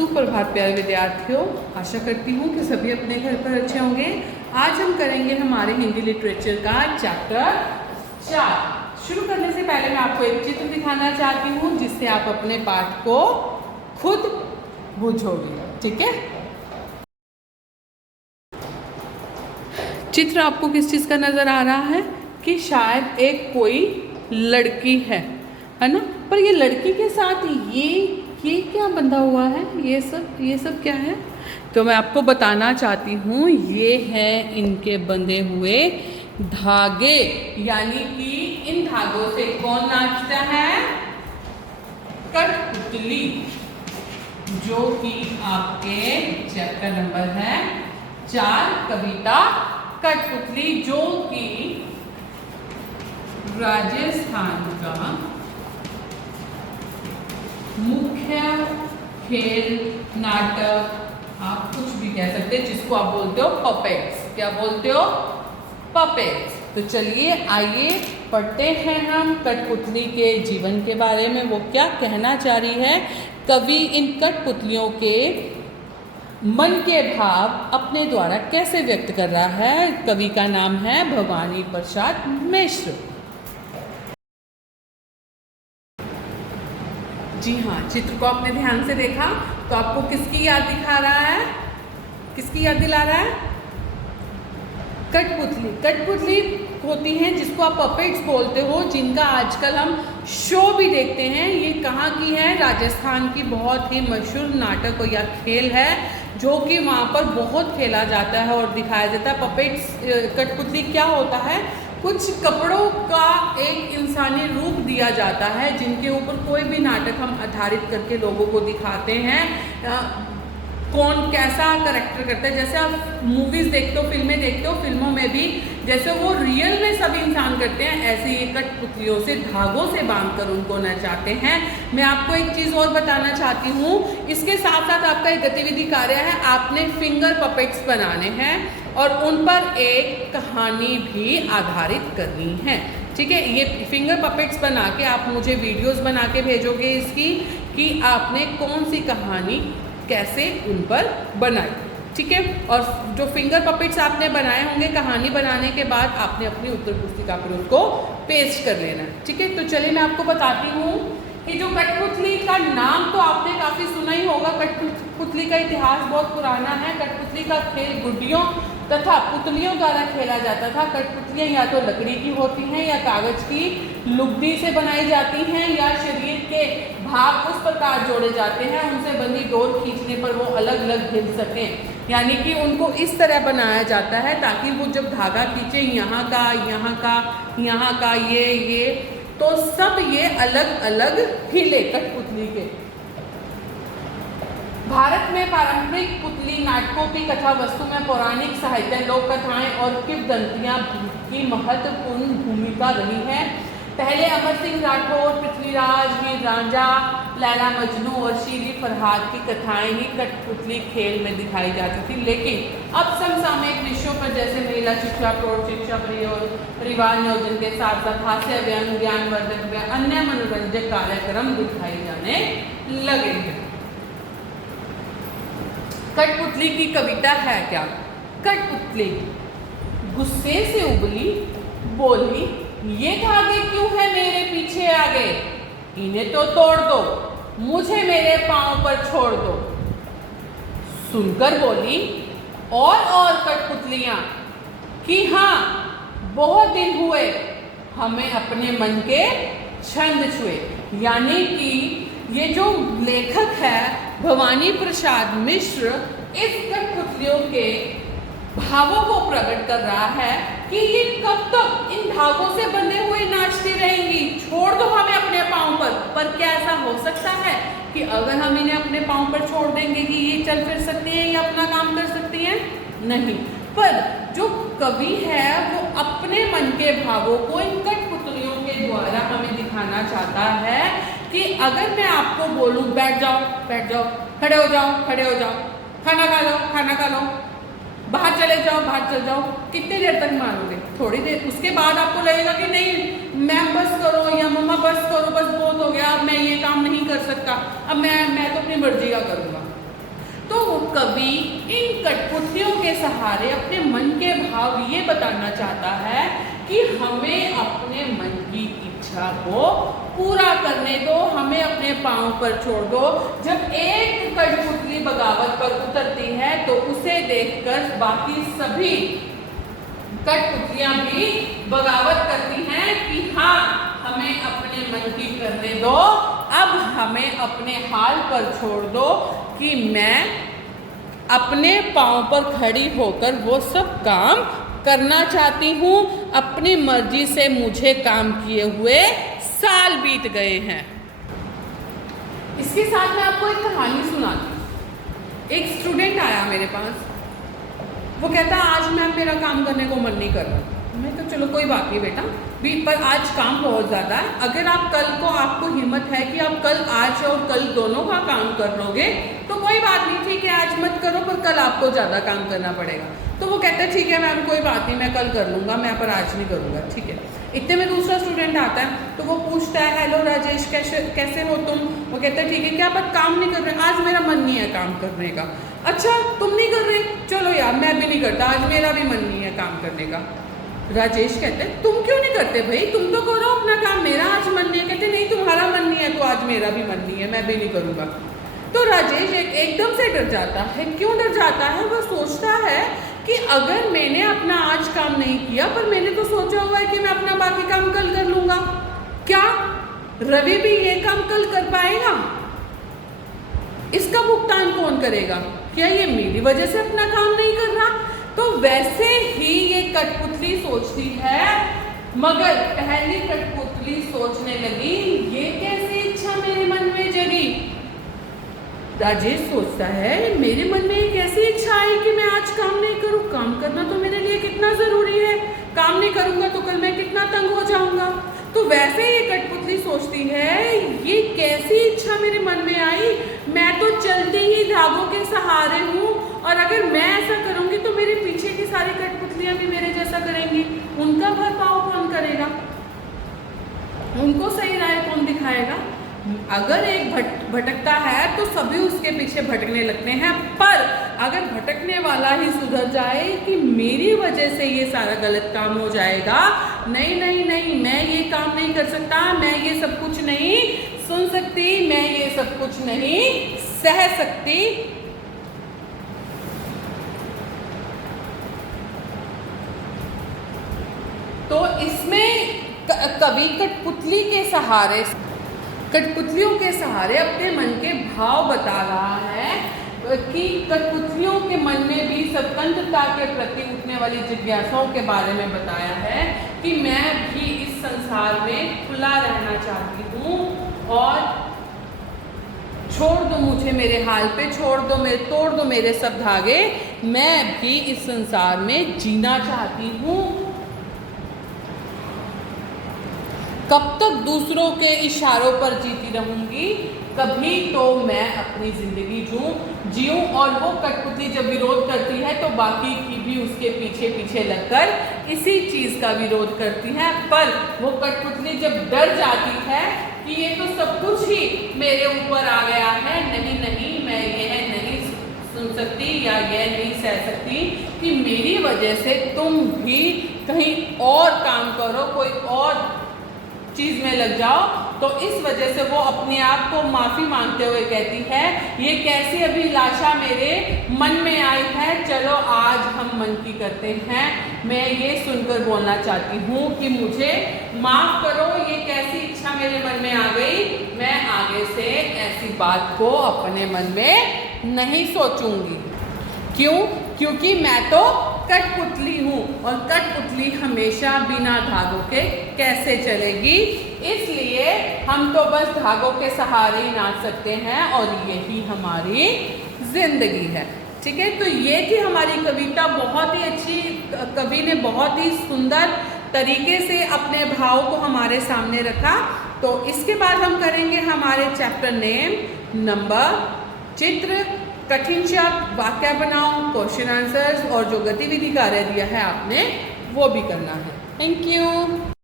सुप्रभात प्यारे विद्यार्थियों। आशा करती हूँ कि सभी अपने घर पर अच्छे होंगे। आज हम करेंगे हमारे हिंदी लिटरेचर का चैप्टर 4। शुरू करने से पहले मैं आपको एक चित्र दिखाना चाहती हूँ जिससे आप अपने पाठ को खुद बूझोगे। ठीक है, चित्र आपको किस चीज़ का नज़र आ रहा है कि शायद एक कोई लड़की है ना, पर ये लड़की के साथ ये क्या बंधा हुआ है, ये सब क्या है? तो मैं आपको बताना चाहती हूँ, ये है इनके बंधे हुए धागे, यानी कि इन धागों से कौन नाचता है? कठपुतली, जो कि आपके चैप्टर नंबर है 4 कविता कठपुतली, जो कि राजस्थान का मुख्य खेल नाटक, आप कुछ भी कह सकते हैं, जिसको आप बोलते हो पपेट्स। क्या बोलते हो? पपेट्स। तो चलिए आइए पढ़ते हैं हम कठपुतली के जीवन के बारे में। वो क्या कहना चाह रही है? कवि इन कठपुतलियों के मन के भाव अपने द्वारा कैसे व्यक्त कर रहा है। कवि का नाम है भवानी प्रसाद मिश्र। जी हाँ, चित्र को आपने ध्यान से देखा तो आपको किसकी याद दिखा रहा है? किसकी याद दिला रहा है? कठपुतली। कठपुतली होती हैं जिसको आप पपेट्स बोलते हो, जिनका आजकल हम शो भी देखते हैं। ये कहाँ की है? राजस्थान की बहुत ही मशहूर नाटक या खेल है, जो कि वहाँ पर बहुत खेला जाता है और दिखाया जाता है। पपेट्स कठपुतली क्या होता है? कुछ कपड़ों का एक इंसानी रूप दिया जाता है, जिनके ऊपर कोई भी नाटक हम आधारित करके लोगों को दिखाते हैं कौन कैसा करेक्टर करता है। जैसे आप मूवीज़ देखते हो, फिल्में देखते हो, फिल्मों में भी जैसे वो रियल में सब इंसान करते हैं, ऐसे ये कठपुतलियों से धागों से बांधकर उनको नचाते हैं। मैं आपको एक चीज़ और बताना चाहती हूँ, इसके साथ साथ आपका एक गतिविधि कार्य है, आपने फिंगर पपेट्स बनाने हैं और उन पर एक कहानी भी आधारित करनी है। ठीक है, ये फिंगर पपेट्स बना के आप मुझे वीडियोस बना के भेजोगे इसकी, कि आपने कौन सी कहानी कैसे उन पर बनाई। ठीक है, और जो फिंगर पपेट्स आपने बनाए होंगे, कहानी बनाने के बाद आपने अपनी उत्तर पुस्तिका पर उसको पेस्ट कर लेना है। ठीक है, तो चलिए मैं आपको बताती हूँ कि जो कठपुतली का नाम तो आपने काफ़ी सुना ही होगा। कठपुतली का इतिहास बहुत पुराना है। कठपुतली का खेल गुड्डियों तथा पुतलियों द्वारा खेला जाता था। कठपुतलियाँ या तो लकड़ी की होती हैं, या कागज की लुगदी से बनाई जाती हैं, या शरीर के भाग उस प्रकार जोड़े जाते हैं, उनसे बंधी डोर खींचने पर वो अलग अलग हिल सकें। यानी कि उनको इस तरह बनाया जाता है ताकि वो जब धागा खींचे, यहाँ का, यहाँ का, यहाँ का, ये तो सब ये अलग अलग हिले कठपुतली के। भारत में पारंपरिक पुतली नाटकों की कथा वस्तु में पौराणिक साहित्य, लोक कथाएं और किंवदंतियां की महत्वपूर्ण भूमिका रही है। पहले अमर सिंह राठौर, पृथ्वीराज, वीर रांझा, लैला मजनू और शीरी फरहाद की कथाएं ही कठपुतली खेल में दिखाई जाती थी। लेकिन अब समसामयिक विषयों पर जैसे महिला शिक्षा, प्रौढ़ शिक्षा, और परिवार नियोजन के साथ साथ हास्य, व्यंग, ज्ञानवर्धक व अन्य मनोरंजक कार्यक्रम दिखाए जाने लगे हैं। कठपुतली की कविता है क्या? कठपुतली गुस्से से उबली, बोली, ये धागे क्यों है मेरे पीछे आगे? इन्हें तो तोड़ दो, मुझे मेरे पांव पर छोड़ दो। सुनकर बोली और कठपुतलियां कि हाँ, बहुत दिन हुए हमें अपने मन के छंद छुए। यानी कि ये जो लेखक है भवानी प्रसाद मिश्र, इस कठपुतलियों के भावों को प्रकट कर रहा है कि ये कब तक इन धागों से बंधे हुए नाचती रहेंगी। छोड़ दो हमें अपने पांव पर क्या ऐसा हो सकता है कि अगर हम इन्हें अपने पांव पर छोड़ देंगे कि ये चल फिर सकती हैं या अपना काम कर सकती हैं? नहीं। पर जो कवि है वो अपने मन के भावों को इन कठपुतलियों के द्वारा हमें दिखाना चाहता है कि अगर मैं आपको बोलूं बैठ जाओ, खड़े हो जाओ, खाना खा लो, बाहर चले जाओ, बाहर चल जाओ, कितनी देर तक मारोगे? थोड़ी देर। उसके बाद आपको लगेगा कि नहीं मैम बस करो या मम्मा बस करो, बस बहुत हो गया, अब मैं ये काम नहीं कर सकता, अब मैं तो अपनी मर्जी का करूँगा। कवि इन कठपुतलियों के सहारे अपने मन के भाव ये बताना चाहता है कि हमें अपने मन की इच्छा को पूरा करने दो, हमें अपने पाँव पर छोड़ दो। जब एक कठपुतली बगावत पर उतरती है तो उसे देखकर बाकी सभी कठपुतलियां भी बगावत करती हैं कि हाँ, हमें अपने मन की करने दो, अब हमें अपने हाल पर छोड़ दो कि मैं अपने पाँव पर खड़ी होकर वो सब काम करना चाहती हूँ। अपनी मर्जी से मुझे काम किए हुए साल बीत गए हैं। इसके साथ मैं आपको एक कहानी सुनाती हूँ। एक स्टूडेंट आया मेरे पास, वो कहता आज मैम मेरा काम करने को मन नहीं कर रहा। मैं तो चलो कोई बात नहीं बेटा, पर आज काम बहुत ज़्यादा है, अगर आप कल को आपको हिम्मत है कि आप कल आज और कल दोनों का काम कर लोगे तो कोई बात नहीं, ठीक है आज मत करो पर कल आपको ज़्यादा काम करना पड़ेगा। तो वो कहता है ठीक है मैम कोई बात नहीं, मैं कल कर लूँगा, मैं पर आज नहीं करूँगा, ठीक है। इतने में दूसरा स्टूडेंट आता है तो वो पूछता है हेलो राजेश कैसे हो तुम? वो कहता है ठीक है, क्या आप काम नहीं कर रहे? आज मेरा मन नहीं है काम करने का। अच्छा तुम नहीं कर रहे? चलो यार मैं भी नहीं करता, आज मेरा भी मन नहीं है काम करने का। राजेश कहते हैं तुम क्यों नहीं करते भाई, तुम तो करो अपना काम, मेरा आज मन नहीं है। कहते नहीं तुम्हारा मन नहीं है तो आज मेरा भी मन नहीं है, मैं भी नहीं करूँगा। तो राजेश एकदम से डर जाता है। क्यों डर जाता है? वो सोचता है कि अगर मैंने अपना आज काम नहीं किया पर मैंने तो सोचा हुआ है कि मैं अपना बाकी काम कल कर लूँगा, क्या रवि भी ये काम कल कर पाएगा? इसका भुगतान कौन करेगा? क्या ये मेरी वजह से अपना काम नहीं कर रहा? तो वैसे ही ये कठपुतली सोचती है, मगर पहली कठपुतली सोचने लगी ये कैसी इच्छा मेरे मन में जगी। राजेश सोचता है मेरे मन में एक ऐसी इच्छा आई कि मैं आज काम नहीं करूं, काम करना तो मेरे लिए कितना ज़रूरी है, काम नहीं करूंगा तो कल मैं कितना तंग हो जाऊंगा। तो वैसे ये कठपुतली सोचती है ये कैसी इच्छा मेरे मन में आई, मैं तो चलती ही धागों के सहारे हूँ और अगर मैं ऐसा करूँगी तो मेरे पीछे की सारी कठपुतलियाँ भी मेरे जैसा करेंगी, उनका भरपाव कौन करेगा, उनको सही राह कौन दिखाएगा? अगर एक भटकता है तो सभी उसके पीछे भटकने लगते हैं, पर अगर भटकने वाला ही सुधर जाए कि मेरी वजह से ये सारा गलत काम हो जाएगा, नहीं नहीं नहीं मैं ये काम नहीं कर सकता, मैं ये सब कुछ नहीं सुन सकती, मैं ये सब कुछ नहीं सह सकती, तो इसमें कवि कठपुतलियों के सहारे अपने मन के भाव बता रहा है कि कठपुतलियों के मन में भी स्वतंत्रता के प्रति उठने वाली जिज्ञासाओं के बारे में बताया है कि मैं भी इस संसार में खुला रहना चाहती हूँ और छोड़ दो मुझे मेरे हाल पे, तोड़ दो मेरे सब धागे, मैं भी इस संसार में जीना चाहती हूँ। कब तक दूसरों के इशारों पर जीती रहूंगी, कभी तो मैं अपनी जिंदगी जीऊं। और वो कठपुतली जब विरोध करती है तो बाकी की भी उसके पीछे पीछे लगकर इसी चीज़ का विरोध करती है, पर वो कठपुतली जब डर जाती है कि ये तो सब कुछ ही मेरे ऊपर आ गया है, नहीं नहीं मैं यह नहीं सुन सकती या यह नहीं सह सकती कि मेरी वजह से तुम भी कहीं और काम करो, कोई और चीज़ में लग जाओ। तो इस वजह से वो अपने आप को माफ़ी मांगते हुए कहती है ये कैसी अभिलाषा मेरे मन में आई है, चलो आज हम मन की करते हैं। मैं ये सुनकर बोलना चाहती हूँ कि मुझे माफ़ करो, ये कैसी इच्छा मेरे मन में आ गई, मैं आगे से ऐसी बात को अपने मन में नहीं सोचूंगी। क्यों? क्योंकि मैं तो कठपुतली हूँ और कठपुतली हमेशा बिना धागों के कैसे चलेगी, इसलिए हम तो बस धागों के सहारे ही नाच सकते हैं और यही हमारी जिंदगी है। ठीक है, तो ये थी हमारी कविता, बहुत ही अच्छी, कवि ने बहुत ही सुंदर तरीके से अपने भाव को हमारे सामने रखा। तो इसके बाद हम करेंगे हमारे चैप्टर नेम नंबर चित्र, कठिन शब्द, वाक्य बनाओ, क्वेश्चन आंसर्स और जो गतिविधि कार्य दिया है आपने वो भी करना है। Thank you.